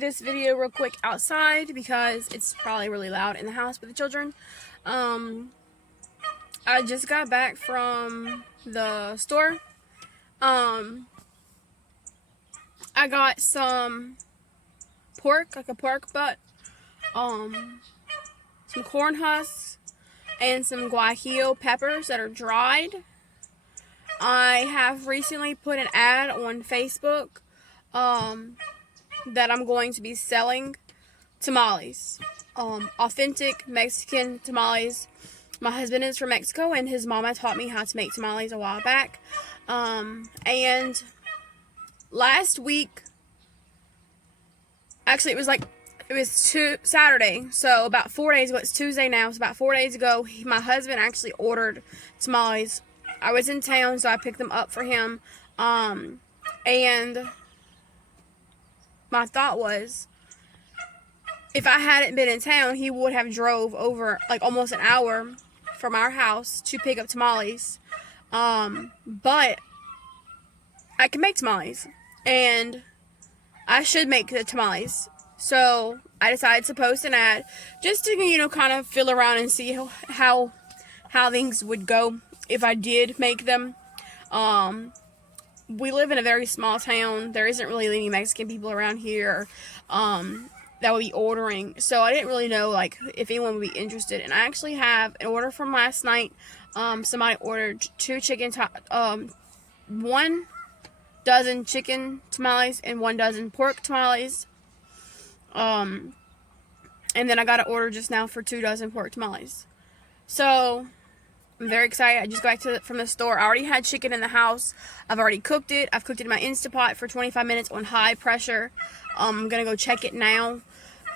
this video real quick outside because it's probably really loud in the house with the children. I just got back from the store. I got some pork, like a pork butt, some corn husks, and some guajillo peppers that are dried. I have recently put an ad on Facebook that I'm going to be selling tamales, authentic Mexican tamales. My husband is from Mexico, and his mama taught me how to make tamales a while back. And last week, actually it was Saturday, so about 4 days ago, it's Tuesday now, so about 4 days ago, my husband actually ordered tamales. I was in town, so I picked them up for him, and my thought was, if I hadn't been in town, he would have drove over, like, almost an hour from our house to pick up tamales, but I can make tamales, and I should make the tamales. So I decided to post an ad just to, kind of feel around and see how things would go if I did make them. We live in a very small town. There isn't really any Mexican people around here that would be ordering. So I didn't really know, like, if anyone would be interested. And I actually have an order from last night. Somebody ordered 1 dozen chicken tamales and 1 dozen pork tamales. And then I got an order just now for 2 dozen pork tamales. So I'm very excited. I just got back from the store. I already had chicken in the house. I've already cooked it. I've cooked it in my Instapot for 25 minutes on high pressure. I'm going to go check it now.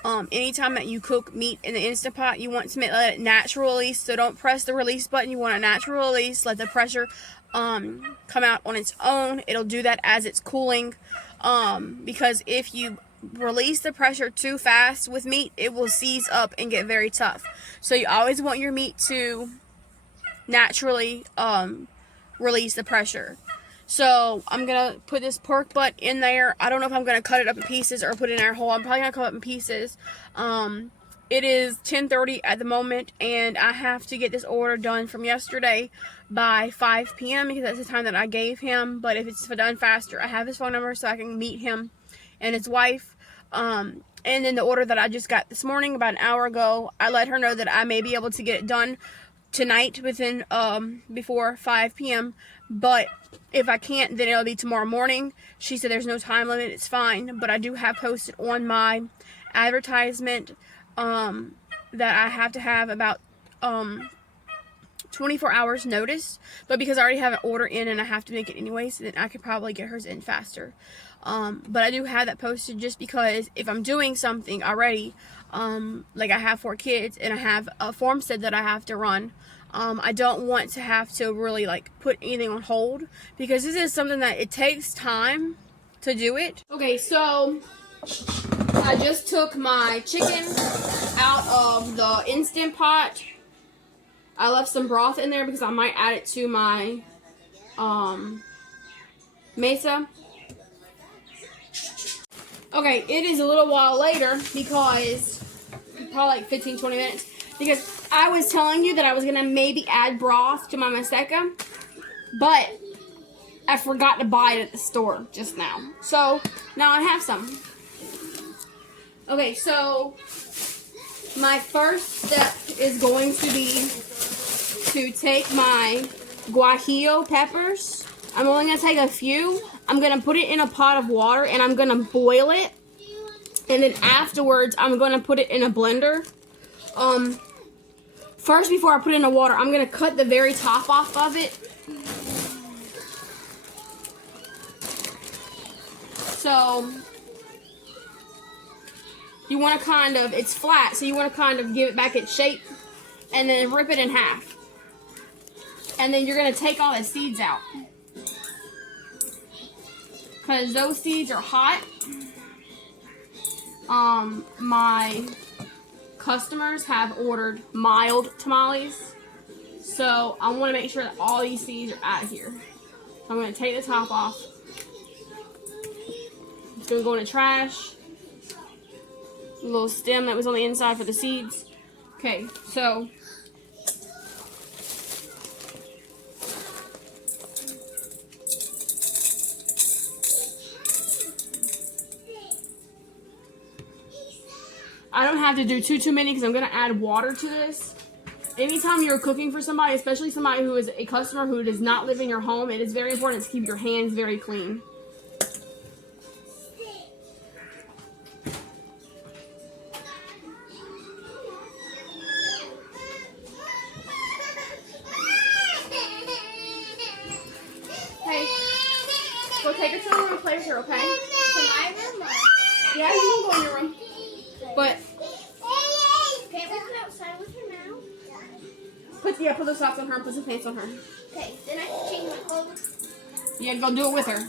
Anytime that you cook meat in the Instapot, you want to let it natural release. So don't press the release button. You want a natural release. Let the pressure come out on its own. It'll do that as it's cooling. Because if you release the pressure too fast with meat, it will seize up and get very tough. So you always want your meat to naturally release the pressure. So I'm gonna put this pork butt in there. I don't know if I'm gonna cut it up in pieces or put it in there whole. I'm probably gonna cut it up in pieces. It is 10:30 at the moment, and I have to get this order done from yesterday by 5 p.m. because that's the time that I gave him. But if it's done faster, I have his phone number so I can meet him and his wife. And then the order that I just got this morning, about an hour ago, I let her know that I may be able to get it done tonight within before 5 p.m. But if I can't, then it'll be tomorrow morning. She said there's no time limit, it's fine. But I do have posted on my advertisement that I have to have about 24 hours notice. But because I already have an order in and I have to make it anyways, then I could probably get hers in faster. But I do have that posted just because if I'm doing something already, like I have 4 kids and I have a farmstead that I have to run, I don't want to have to really, like, put anything on hold because this is something that it takes time to do it. Okay, so I just took my chicken out of the Instant Pot. I left some broth in there because I might add it to my mesa. Okay, it is a little while later because probably like 15-20 minutes because I was telling you that I was gonna maybe add broth to my maseca, but I forgot to buy it at the store just now. So now I have some. Okay, so my first step is going to be to take my guajillo peppers. I'm only going to take a few. I'm going to put it in a pot of water and I'm going to boil it. And then afterwards, I'm going to put it in a blender. First, before I put it in the water, I'm going to cut the very top off of it. So you want to kind of, it's flat, so you want to kind of give it back its shape and then rip it in half. And then you're going to take all the seeds out, because those seeds are hot. My customers have ordered mild tamales, so I want to make sure that all these seeds are out of here. So I'm going to take the top off. It's going to go in the trash. The little stem that was on the inside for the seeds. Okay, so I don't have to do too many because I'm going to add water to this. Anytime you're cooking for somebody, especially somebody who is a customer who does not live in your home, it is very important to keep your hands very clean. Hey, go take her to the room and play with her, okay? To my room? Yeah, you can go in your room. But Can't we come outside with her now? put the socks on her and put some pants on her. Okay, then I can change my clothes. Yeah, go do it with her.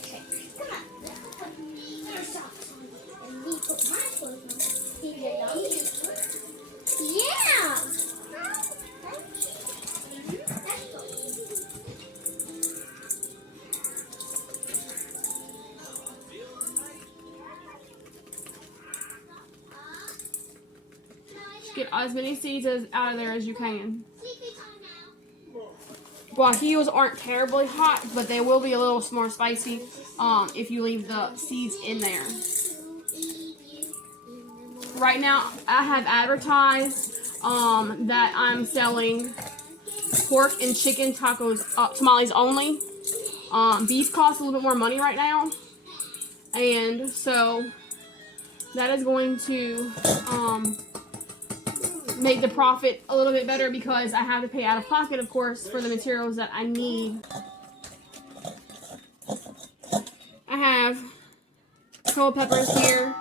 Okay, come on. Put her socks on. And me put my clothes on. See, you know? Yeah! Let's go. Get as many seeds out of there as you can. Guajillos aren't terribly hot, but they will be a little more spicy if you leave the seeds in there. Right now, I have advertised that I'm selling pork and chicken tacos, tamales only. Beef costs a little bit more money right now, and so that is going to make the profit a little bit better because I have to pay out of pocket, of course, for the materials that I need. I have cold peppers here.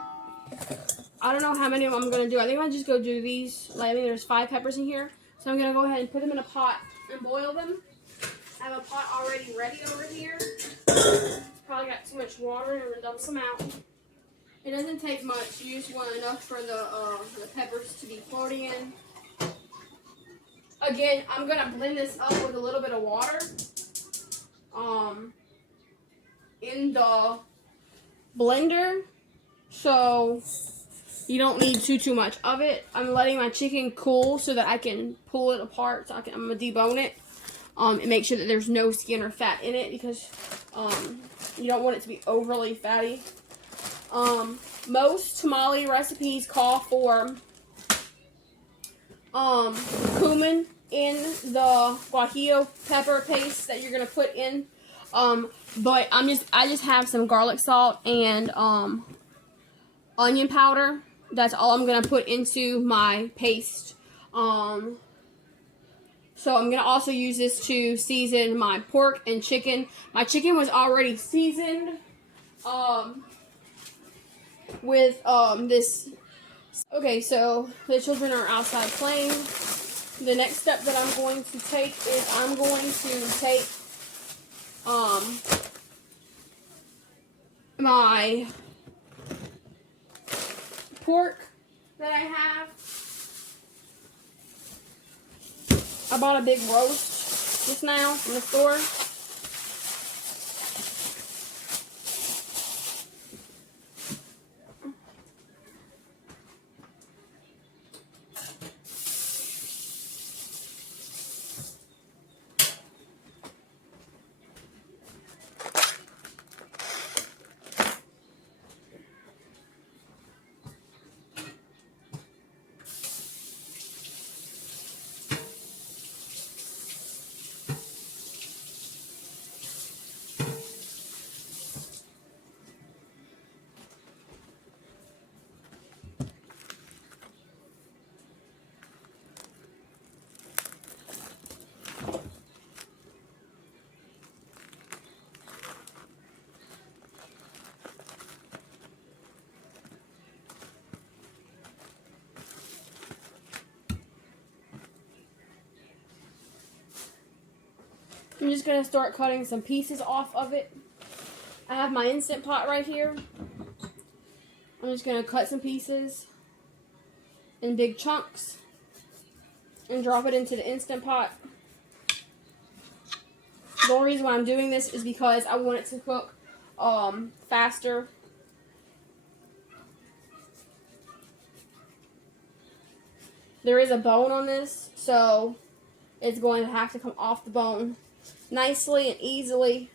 I don't know how many of them I'm going to do. I think I'll just go do these. I think there's 5 peppers in here. So I'm going to go ahead and put them in a pot and boil them. I have a pot already ready over here. It's probably got too much water and I'm going to dump some out. It doesn't take much. You just want enough for the peppers to be floating in. Again, I'm going to blend this up with a little bit of water in the blender. So you don't need too much of it. I'm letting my chicken cool so that I can pull it apart. So I'm going to debone it and make sure that there's no skin or fat in it because you don't want it to be overly fatty. Most tamale recipes call for cumin in the guajillo pepper paste that you're gonna put in. But I just have some garlic salt and onion powder. That's all I'm gonna put into my paste. So I'm gonna also use this to season my pork and chicken. My chicken was already seasoned. With this. Okay, so the children are outside playing. The next step that I'm going to take is I'm going to take my pork that I have. I bought a big roast just now from the store. I'm just going to start cutting some pieces off of it. I have my Instant Pot right here. I'm just going to cut some pieces in big chunks and drop it into the Instant Pot. The only reason why I'm doing this is because I want it to cook faster. there is a bone on this, so it's going to have to come off the bone nicely and easily.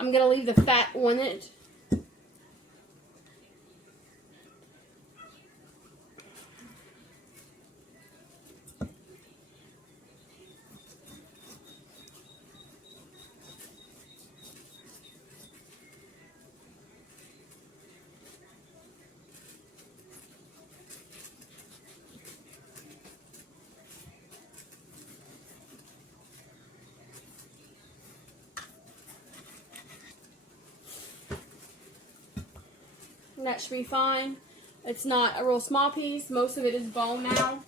I'm going to leave the fat on it. And that should be fine. It's not a real small piece. Most of it is bone now.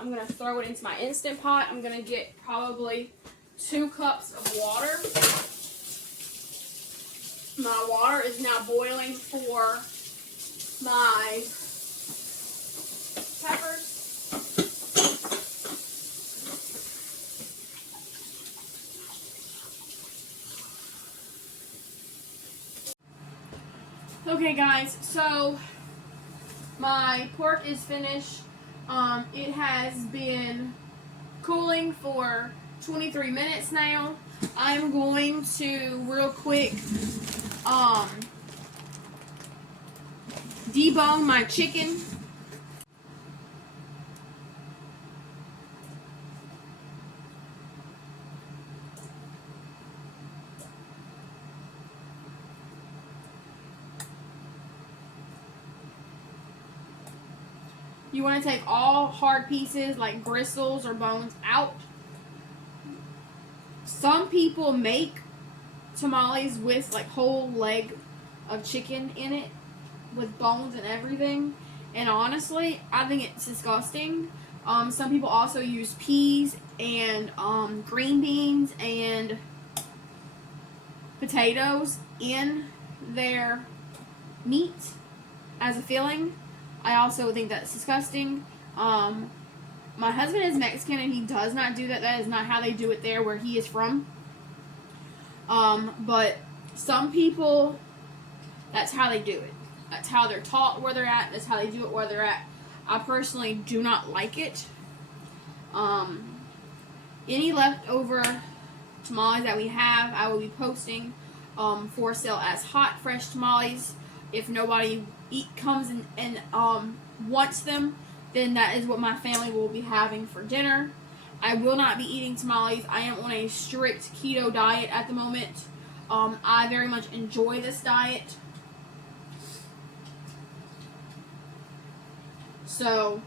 I'm going to throw it into my Instant Pot. I'm going to get probably 2 cups of water. My water is now boiling for my peppers. Okay guys, so my pork is finished. It has been cooling for 23 minutes now. I'm going to real quick debone my chicken. You want to take all hard pieces like bristles or bones out. Some people make tamales with like whole leg of chicken in it with bones and everything, and honestly I think it's disgusting. Some people also use peas and green beans and potatoes in their meat as a filling. I also think that's disgusting. My husband is Mexican and he does not do that. That is not how they do it there where he is from. But some people, that's how they do it. That's how they're taught where they're at. That's how they do it where they're at. I personally do not like it. Any leftover tamales that we have, I will be posting for sale as hot, fresh tamales. If nobody comes and wants them, then that is what my family will be having for dinner. I will not be eating tamales. I am on a strict keto diet at the moment. I very much enjoy this diet. So,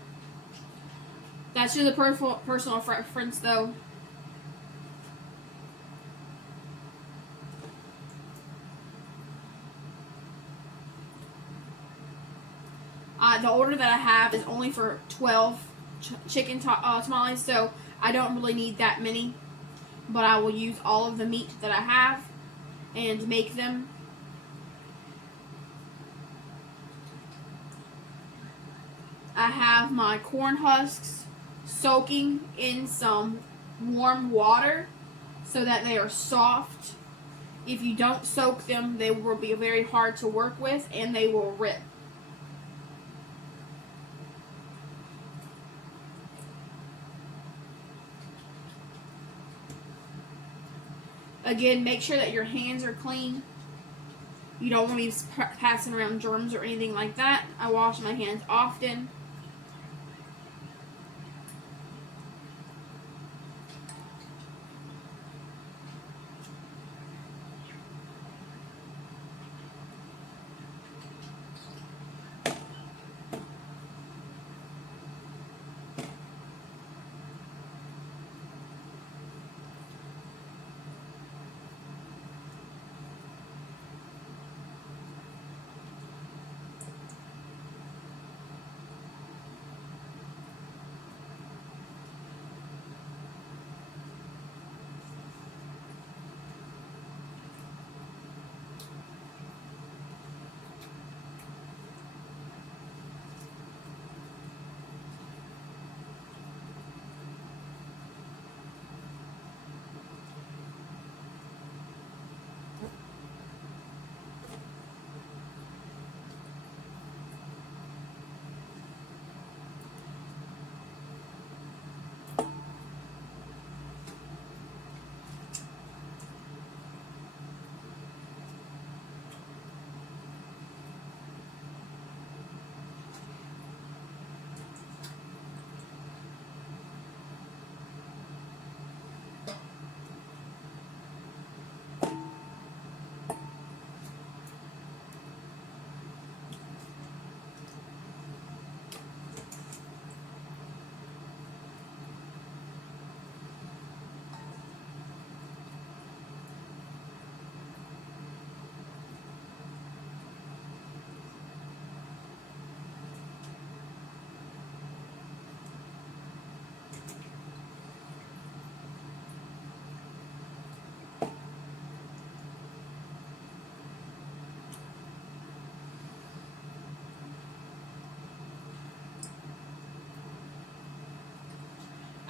that's just a personal preference though. The order that I have is only for 12 chicken tamales, so I don't really need that many. But I will use all of the meat that I have and make them. I have my corn husks soaking in some warm water so that they are soft. If you don't soak them, they will be very hard to work with and they will rip. Again, make sure that your hands are clean. You don't want to be passing around germs or anything like that. I wash my hands often.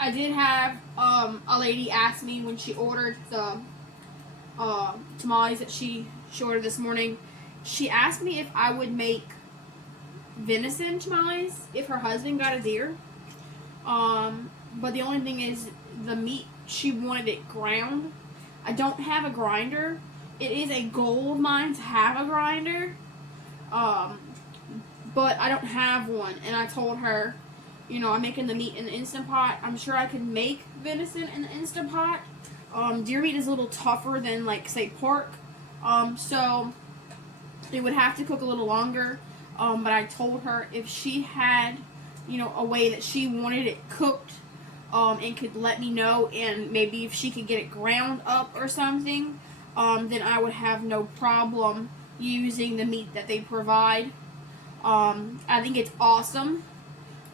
I did have a lady ask me when she ordered the tamales that she ordered this morning. She asked me if I would make venison tamales if her husband got a deer. But the only thing is the meat, she wanted it ground. I don't have a grinder. It is a goal of mine to have a grinder. But I don't have one. And I told her, you know, I'm making the meat in the Instant Pot. I'm sure I could make venison in the Instant Pot. Deer meat is a little tougher than, like, say, pork. So it would have to cook a little longer. But I told her if she had, you know, a way that she wanted it cooked, and could let me know, and maybe if she could get it ground up or something, then I would have no problem using the meat that they provide. I think it's awesome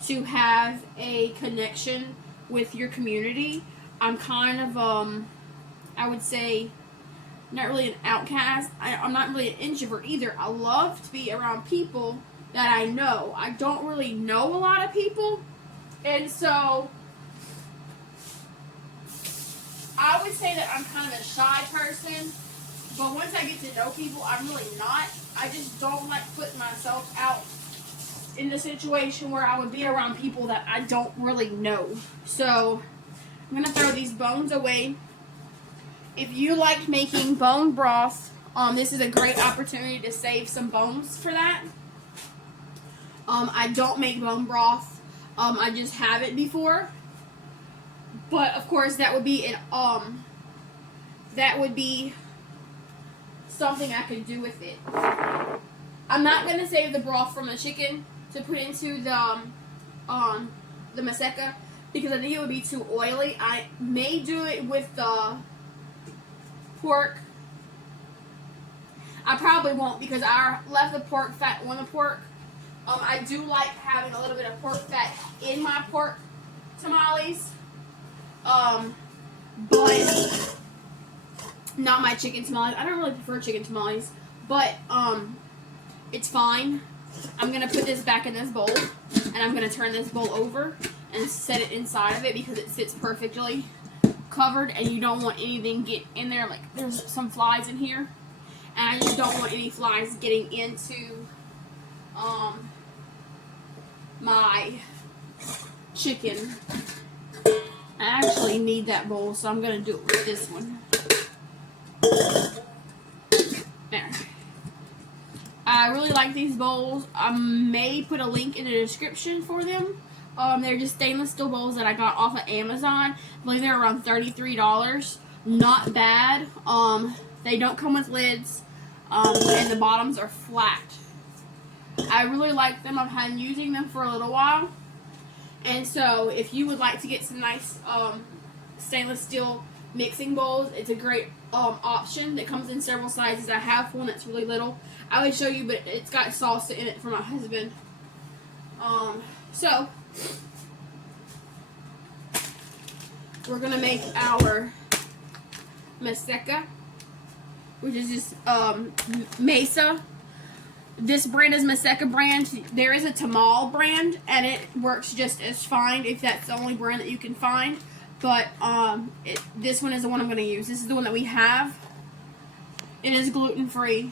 to have a connection with your community. I'm kind of, I would say, not really an outcast. I'm not really an introvert either. I love to be around people that I know. I don't really know a lot of people, and so I would say that I'm kind of a shy person, but once I get to know people, I'm really not. I just don't like putting myself out in the situation where I would be around people that I don't really know. So I'm going to throw these bones away. If you like making bone broth, this is a great opportunity to save some bones for that. I don't make bone broth. I just have it before. But of course that would be something I could do with it. I'm not going to save the broth from the chicken to put into the maseca because I think it would be too oily. I may do it with the pork. I probably won't because I left the pork fat on the pork. I do like having a little bit of pork fat in my pork tamales. But not my chicken tamales. I don't really prefer chicken tamales, but it's fine. I'm gonna put this back in this bowl, and I'm gonna turn this bowl over and set it inside of it because it sits perfectly covered, and you don't want anything get in there. Like there's some flies in here, and I just don't want any flies getting into my chicken. I actually need that bowl, so I'm going to do it with this one. There. I really like these bowls. I may put a link in the description for them. They're just stainless steel bowls that I got off of Amazon. I believe they're around $33. Not bad. They don't come with lids, and the bottoms are flat. I really like them. I've been using them for a little while. And so if you would like to get some nice stainless steel mixing bowls, it's a great option that comes in several sizes. I have one that's really little. I would show you, but it's got salsa in it for my husband. So we're going to make our maseca, which is just mesa. This brand is Maseca brand. There is a tamal brand, and it works just as fine if that's the only brand that you can find. But this one is the one I'm going to use. This is the one that we have. It is gluten-free.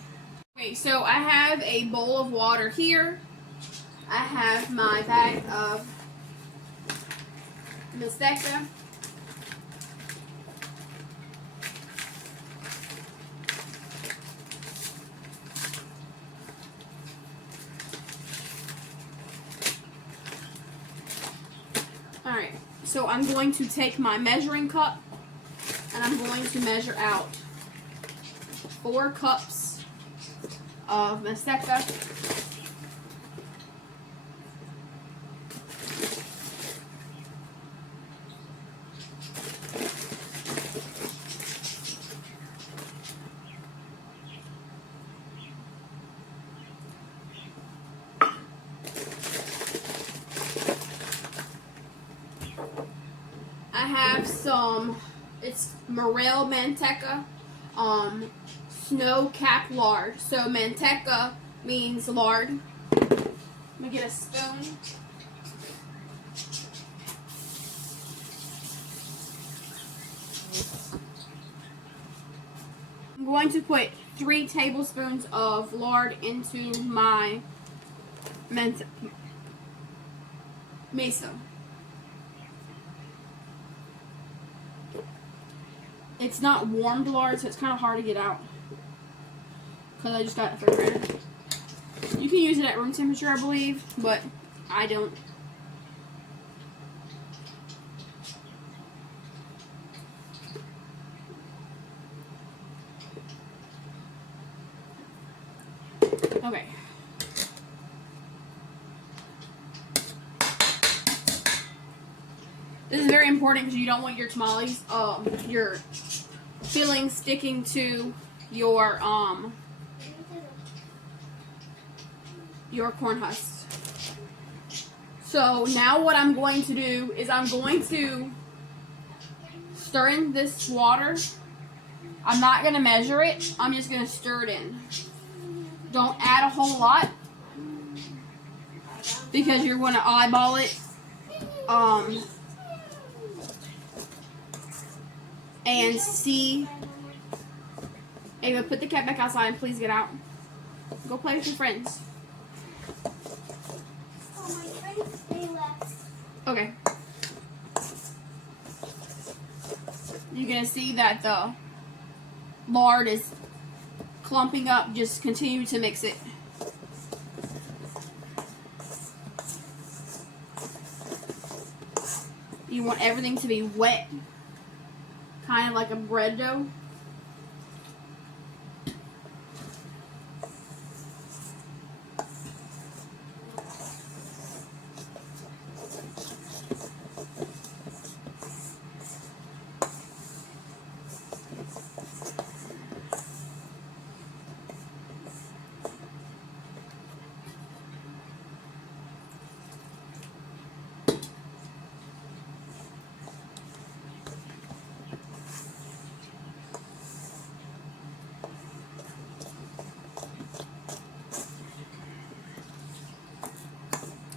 Okay, so I have a bowl of water here. I have my bag of maseca. Alright, so I'm going to take my measuring cup and I'm going to measure out 4 cups of maseca. I have some, it's morel manteca, snow-capped lard. So manteca means lard. Let me get a spoon. going to put 3 tablespoons of lard into my mesa. It's not warmed lard, so it's kind of hard to get out. Because I just got it from refrigerator. You can use it at room temperature, I believe, but I don't. Okay. This is very important because you don't want your tamales, your filling sticking to your corn husks. So now what I'm going to do is I'm going to stir in this water. I'm not going to measure it. I'm just going to stir it in. Don't add a whole lot because you're going to eyeball it. And see. Ava, put the cat back outside and please get out. Go play with your friends. Oh, my friends, they left. Okay. You're going to see that the lard is clumping up. Just continue to mix it. You want everything to be wet. Kind of like a bread dough.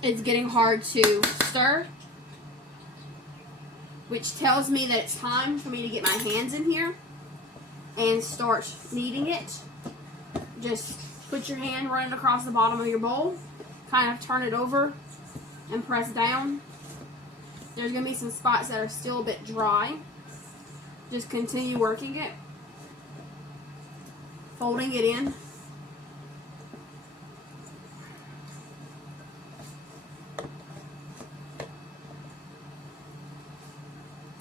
It's getting hard to stir, which tells me that it's time for me to get my hands in here and start kneading it. Just put your hand running across the bottom of your bowl, kind of turn it over and press down. There's going to be some spots that are still a bit dry. Just continue working it, folding it in.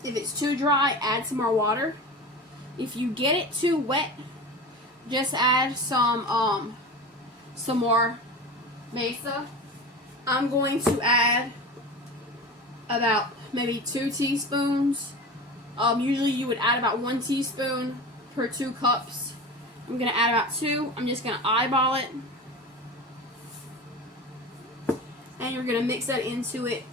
If it's too dry, add some more water. If you get it too wet, just add some more mesa. I'm going to add about maybe 2 teaspoons. Usually you would add about 1 teaspoon per 2 cups. I'm going to add about 2. I'm just going to eyeball it. And you're going to mix that into it.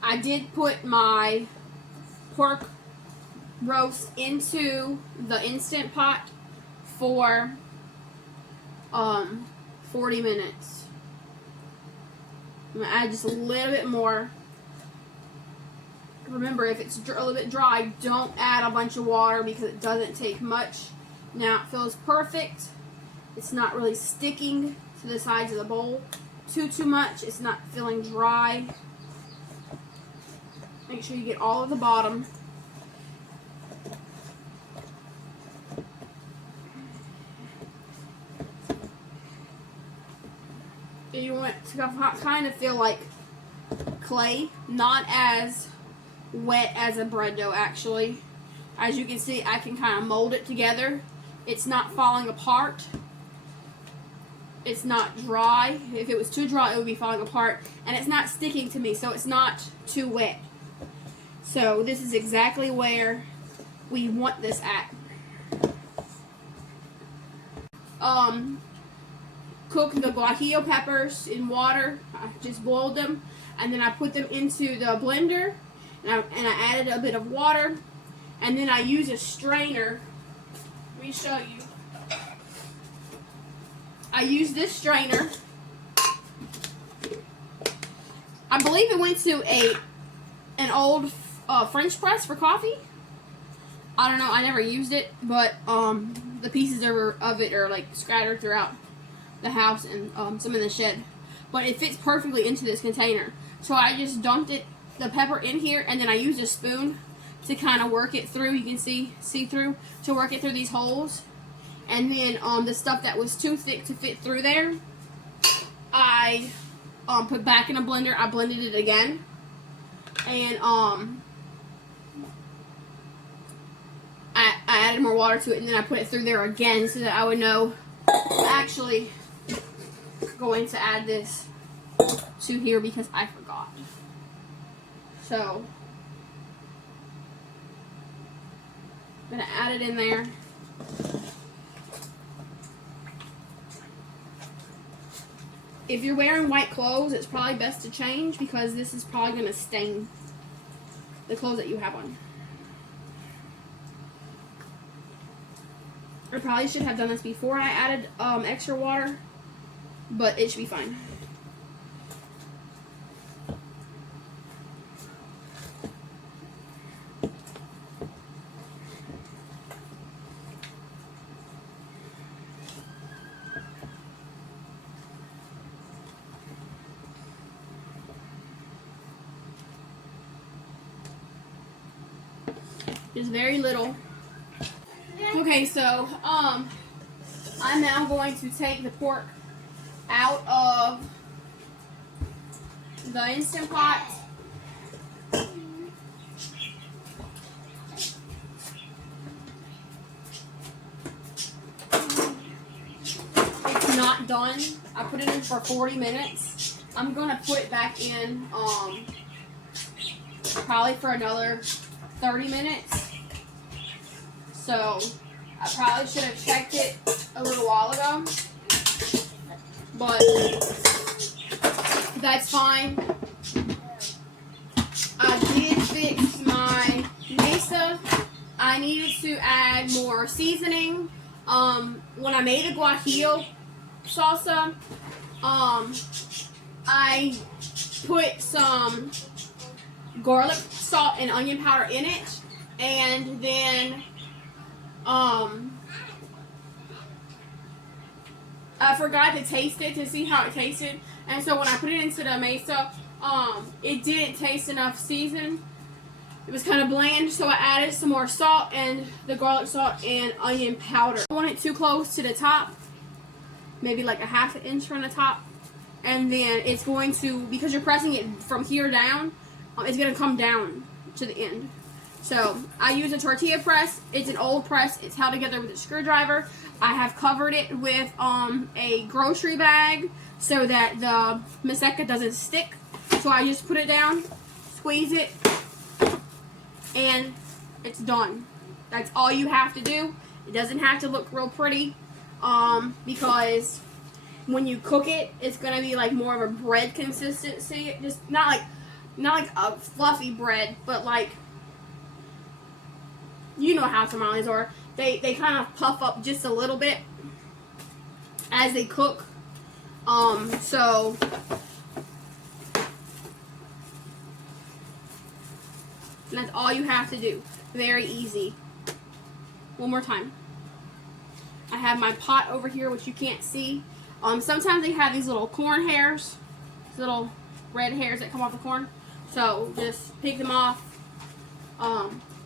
I did put my pork roast into the Instant Pot for 40 minutes. I'm going to add just a little bit more. Remember, if it's a little bit dry, don't add a bunch of water because it doesn't take much. Now it feels perfect. It's not really sticking to the sides of the bowl too much. It's not feeling dry. Make sure you get all of the bottom. You want it to kind of feel like clay, not as wet as a bread dough actually. As you can see, I can kind of mold it together. It's not falling apart. It's not dry. If it was too dry, it would be falling apart. And it's not sticking to me, so it's not too wet. So this is exactly where we want this at. Cook the guajillo peppers in water. I just boiled them, and then I put them into the blender, and I added a bit of water, and then I use a strainer. Let me show you. I used this strainer. I believe it went to an old French press for coffee. I don't know. I never used it, but the pieces of it are like scattered throughout the house and some in the shed. But it fits perfectly into this container. So I just dumped the pepper in here, and then I used a spoon to kind of work it through. You can see through to work it through these holes. And then the stuff that was too thick to fit through there, I put back in a blender. I blended it again, and I added more water to it, and then I put it through there again so that I would know I'm actually going to add this to here because I forgot. So I'm going to add it in there. If you're wearing white clothes, it's probably best to change because this is probably going to stain the clothes that you have on. I probably should have done this before I added extra water, but it should be fine. Just very little. Okay, so I'm now going to take the pork out of the Instant Pot. It's not done. I put it in for 40 minutes. I'm gonna put it back in probably for another 30 minutes. So I probably should have checked it a little while ago, but that's fine. I did fix my mesa. I needed to add more seasoning. When I made a guajillo salsa, I put some garlic, salt, and onion powder in it, and then I forgot to taste it to see how it tasted, and so when I put it into the mesa, it didn't taste enough seasoned. It was kind of bland, so I added some more salt and the garlic, salt, and onion powder. I want it too close to the top, maybe like a half an inch from the top, and then it's going to, because you're pressing it from here down, it's going to come down to the end. So I use a tortilla press. It's an old press. It's held together with a screwdriver. I have covered it with a grocery bag so that the maseca doesn't stick. So I just put it down, squeeze it, and it's done. That's all you have to do. It doesn't have to look real pretty because when you cook it, it's going to be like more of a bread consistency. Just not like a fluffy bread, but like, you know how tamales are. They kind of puff up just a little bit as they cook. So that's all you have to do. Very easy. One more time. I have my pot over here, which you can't see. Sometimes they have these little corn hairs, these little red hairs that come off the corn. So just pick them off.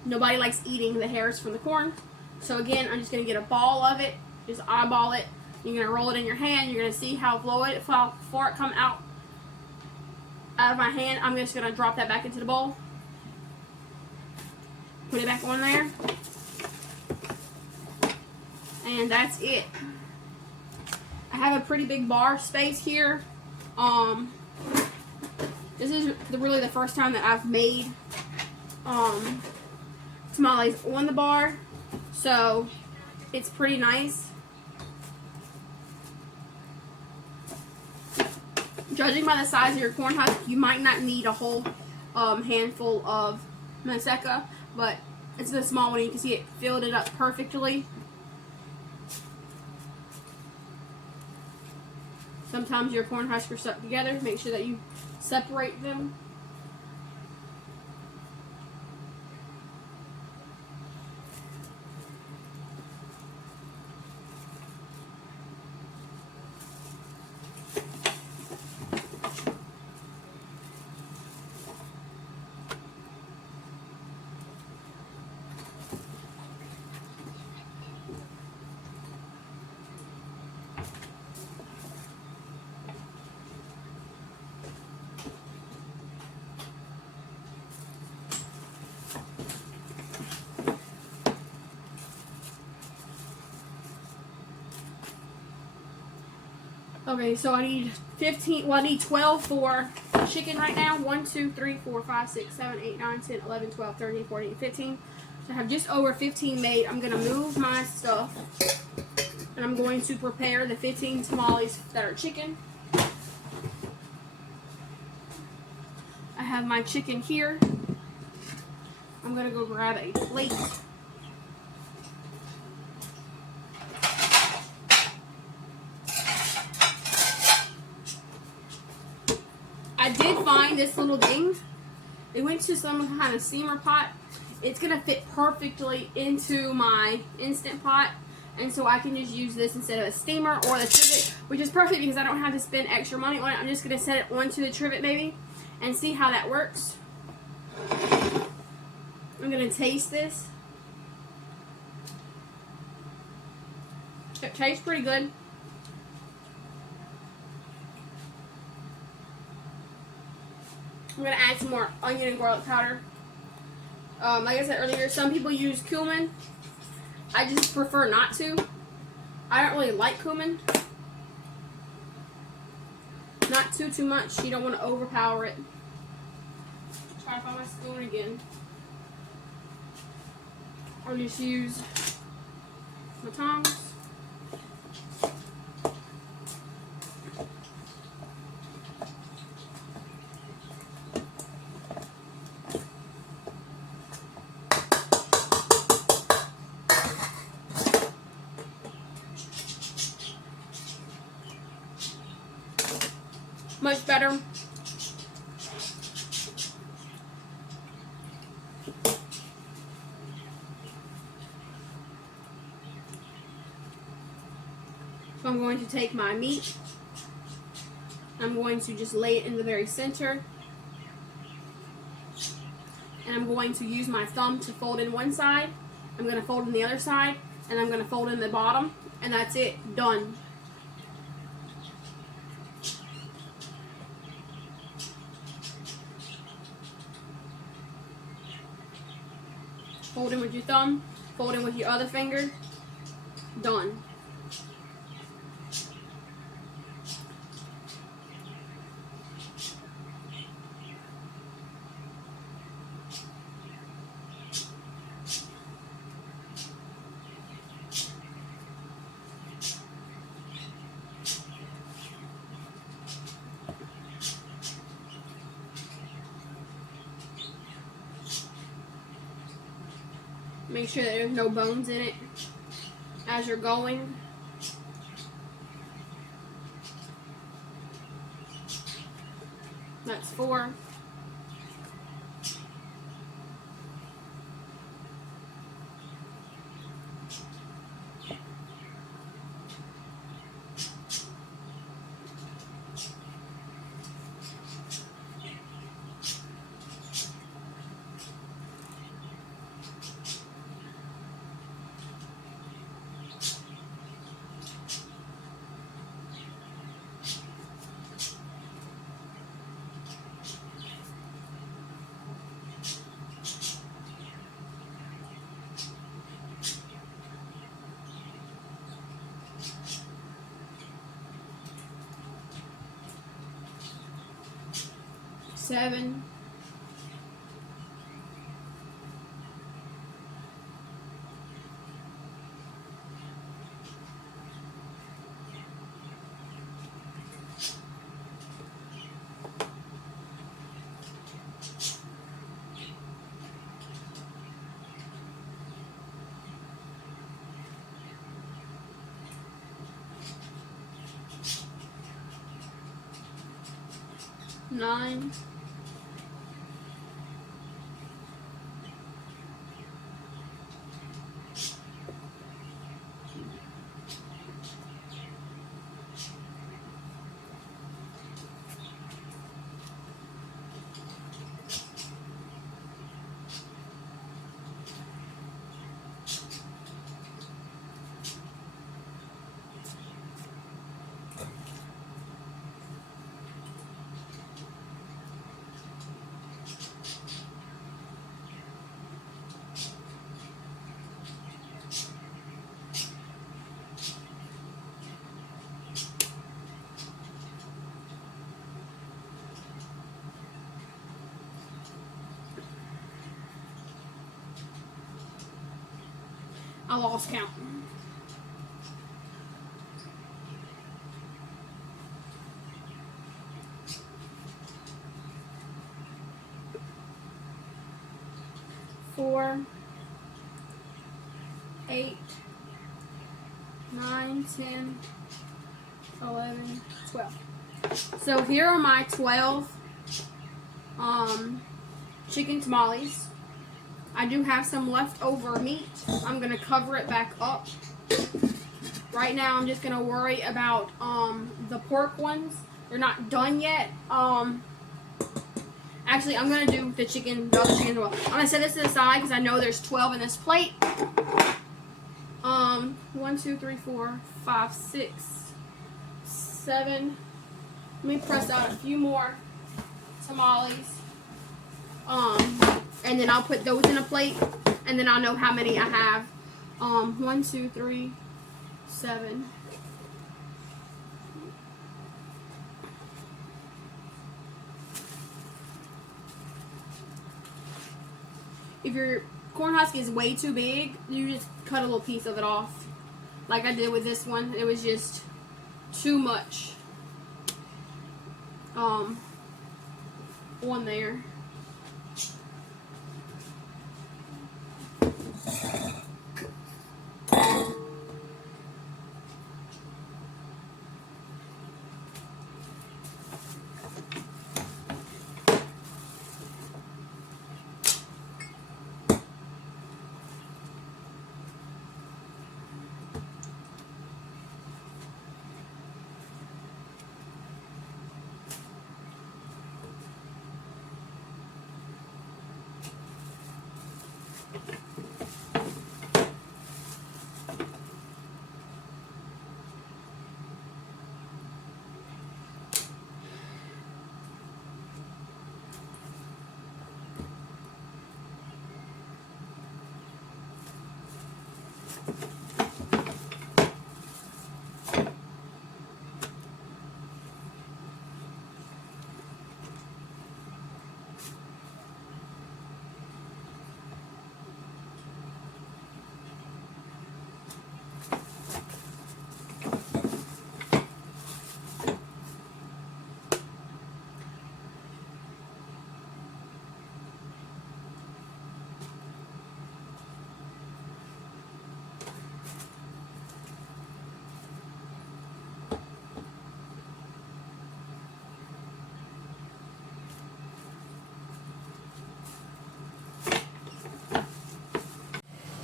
Nobody likes eating the hairs from the corn. So again, I'm just going to get a ball of it. Just eyeball it. You're going to roll it in your hand. You're going to see how fluid it before it comes out of my hand. I'm just going to drop that back into the bowl. Put it back on there. And that's it. I have a pretty big bar space here. This is really the first time that I've made tamales on the bar, so it's pretty nice. Judging by the size of your corn husk, you might not need a whole handful of maseca, but it's a small one. You can see it filled it up perfectly. Sometimes your corn husks are stuck together. Make sure that you separate them. Okay, so I need 15, well I need 12 for chicken right now. 1, 2, 3, 4, 5, 6, 7, 8, 9, 10, 11, 12, 13, 14, 15. So I have just over 15 made. I'm going to move my stuff. And I'm going to prepare the 15 tamales that are chicken. I have my chicken here. I'm going to go grab a plate. I did find this little thing. It went to some kind of steamer pot. It's going to fit perfectly into my Instant Pot. And so I can just use this instead of a steamer or the trivet, which is perfect because I don't have to spend extra money on it. I'm just going to set it onto the trivet maybe and see how that works. I'm going to taste this. It tastes pretty good. I'm going to add some more onion and garlic powder. Like I said earlier, some people use cumin. I just prefer not to. I don't really like cumin. Not too much. You don't want to overpower it. Try to find my spoon again. I'll just use my tongs. Much better. So I'm going to take my meat. I'm going to just lay it in the very center. And I'm going to use my thumb to fold in one side. I'm going to fold in the other side. And I'm going to fold in the bottom. And that's it. Done. Fold in with your thumb, fold in with your other finger, done. Make sure that there's no bones in it as you're going. That's 4. Seven. 9. I lost count. Four, 8, 9, 10, 11, 12. So here are my 12 chicken tamales. I do have some leftover meat. I'm going to cover it back up. Right now I'm just going to worry about the pork ones. They're not done yet. Actually, I'm going to do the other chicken as well. I'm going to set this to the side because I know there's 12 in this plate. 1, 2, 3, 4, 5, 6, 7. Let me press out a few more tamales. And then I'll put those in a plate, and then I'll know how many I have. 1, 2, 3, 7. If your corn husk is way too big, you just cut a little piece of it off. Like I did with this one. It was just too much on there.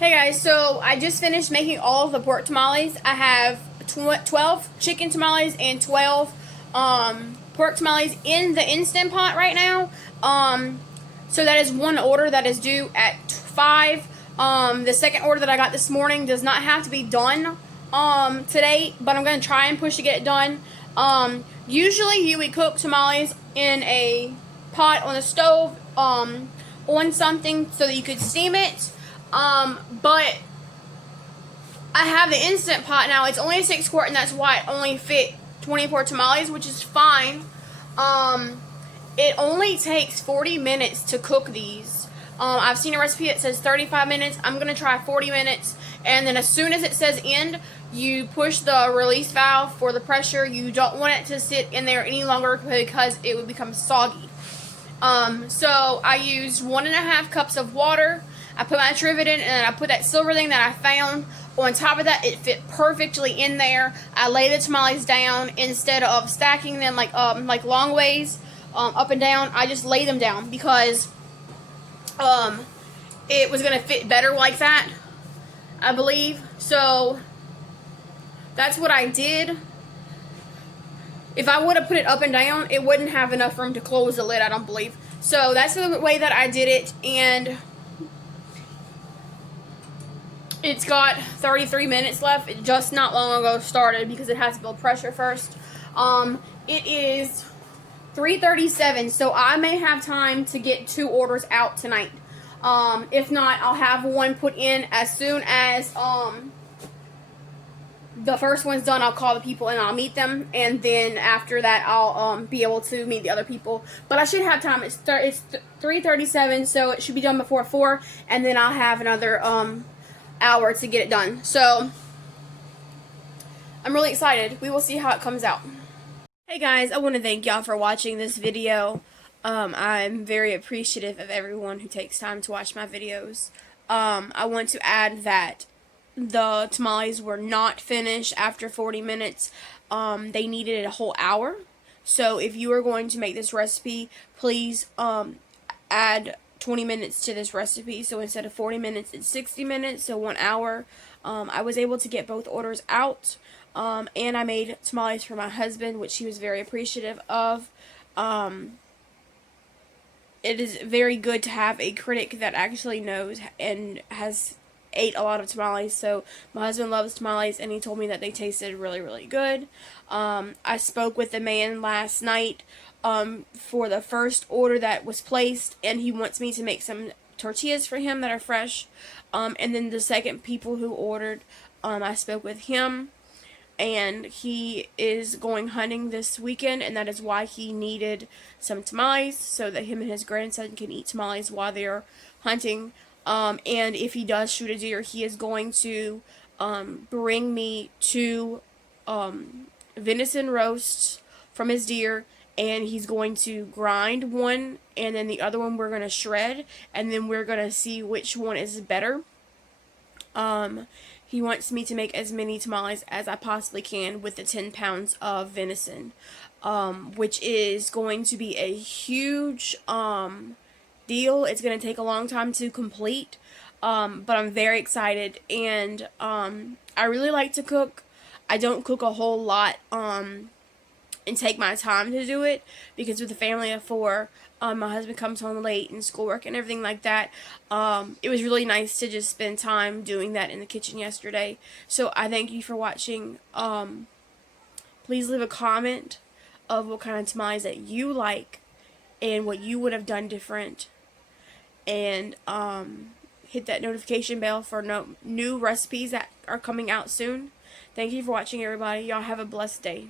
Hey guys, so I just finished making all of the pork tamales. I have 12 chicken tamales and 12 pork tamales in the Instant Pot right now. So that is one order that is due at 5. The second order that I got this morning does not have to be done today, but I'm going to try and push to get it done. Usually you would cook tamales in a pot on the stove on something so that you could steam it. But I have the Instant Pot now. It's only a 6 quart, and that's why it only fit 24 tamales, which is fine. It only takes 40 minutes to cook these. I've seen a recipe that says 35 minutes. I'm going to try 40 minutes, and then as soon as it says end, you push the release valve for the pressure. You don't want it to sit in there any longer because it would become soggy. So I used 1.5 cups of water. I put my trivet in, and I put that silver thing that I found on top of that. It fit perfectly in there. I lay the tamales down instead of stacking them like long ways. up and down. I just lay them down because it was gonna fit better like that, I believe. So that's what I did. If I would have put it up and down, it wouldn't have enough room to close the lid, I don't believe. So that's the way that I did it, and it's got 33 minutes left. It just not long ago started because it has to build pressure first. It is 3:37, so I may have time to get 2 orders out tonight. If not, I'll have one put in as soon as the first one's done. I'll call the people and I'll meet them, and then after that I'll be able to meet the other people. But I should have time. It's 3:37, so it should be done before 4, and then I'll have another hour to get it done. So I'm really excited. We will see how it comes out. Hey guys, I want to thank y'all for watching this video. I'm very appreciative of everyone who takes time to watch my videos. I want to add that the tamales were not finished after 40 minutes. They needed a whole hour. So if you are going to make this recipe, please add 20 minutes to this recipe. So instead of 40 minutes, it's 60 minutes, so 1 hour. I was able to get both orders out. And I made tamales for my husband, which he was very appreciative of. It is very good to have a critic that actually knows and has ate a lot of tamales. So my husband loves tamales, and he told me that they tasted really, really good. I spoke with the man last night for the first order that was placed, and he wants me to make some tortillas for him that are fresh. And then the second people who ordered, I spoke with him, and he is going hunting this weekend, and that is why he needed some tamales, so that him and his grandson can eat tamales while they're hunting. And if he does shoot a deer, he is going to bring me 2 venison roasts from his deer, and he's going to grind one, and then the other one we're going to shred, and then we're going to see which one is better. He wants me to make as many tamales as I possibly can with the 10 pounds of venison, which is going to be a huge deal. It's going to take a long time to complete, but I'm very excited, and I really like to cook. I don't cook a whole lot and take my time to do it, because with a family of 4, my husband comes home late and schoolwork and everything like that. It was really nice to just spend time doing that in the kitchen yesterday. So I thank you for watching. Please leave a comment of what kind of tamales that you like and what you would have done different. And hit that notification bell for new recipes that are coming out soon. Thank you for watching, everybody. Y'all have a blessed day.